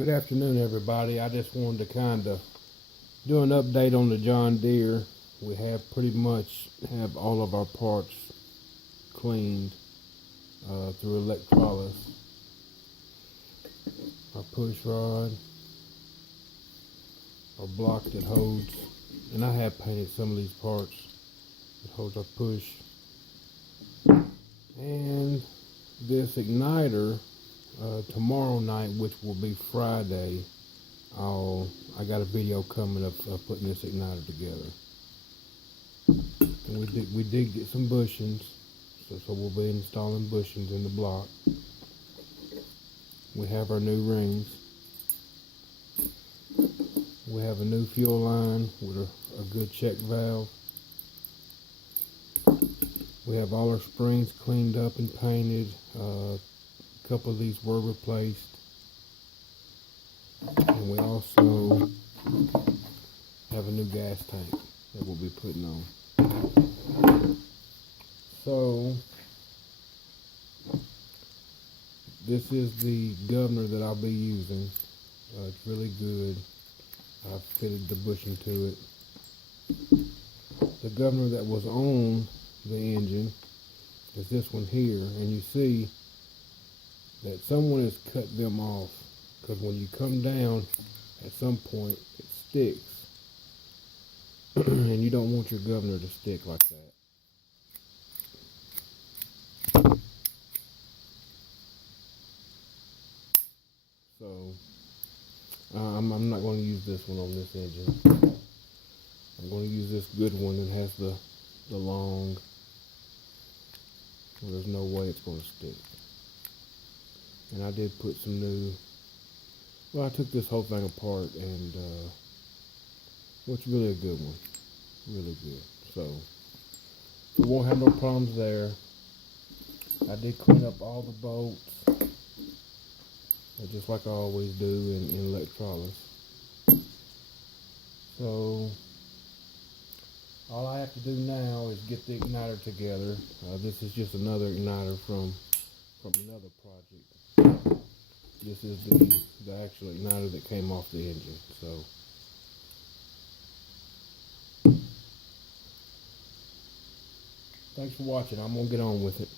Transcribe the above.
Good afternoon, everybody. I just wanted to kind of do an update on the John Deere. We have pretty much have all of our parts cleaned through electrolysis. Our push rod, our block that holds, and I have painted some of these parts that holds our push, and this igniter. Tomorrow night, which will be Friday, I got a video coming of putting this igniter together. And we did get some bushings, so we'll be installing bushings in the block. We have our new rings. We have a new fuel line with a good check valve. We have all our springs cleaned up and painted. A couple of these were replaced, and we also have a new gas tank that we'll be putting on. So this is the governor that I'll be using. It's really good. I've fitted the bushing to it. The governor that was on the engine is this one here, and you see that someone has cut them off, because when you come down at some point it sticks and you don't want your governor to stick like that. So I'm not going to use this one on this engine. I'm going to use this good one that has the long, well, there's no way it's going to stick. And I did put some new, well, I took this whole thing apart, and well, it's really a good one, really good. So we won't have no problems there. I did clean up all the bolts, just like I always do in electrolysis. So all I have to do now is get the igniter together. This is just another igniter from another project. This is the actual igniter that came off the engine. So thanks for watching. I'm gonna get on with it.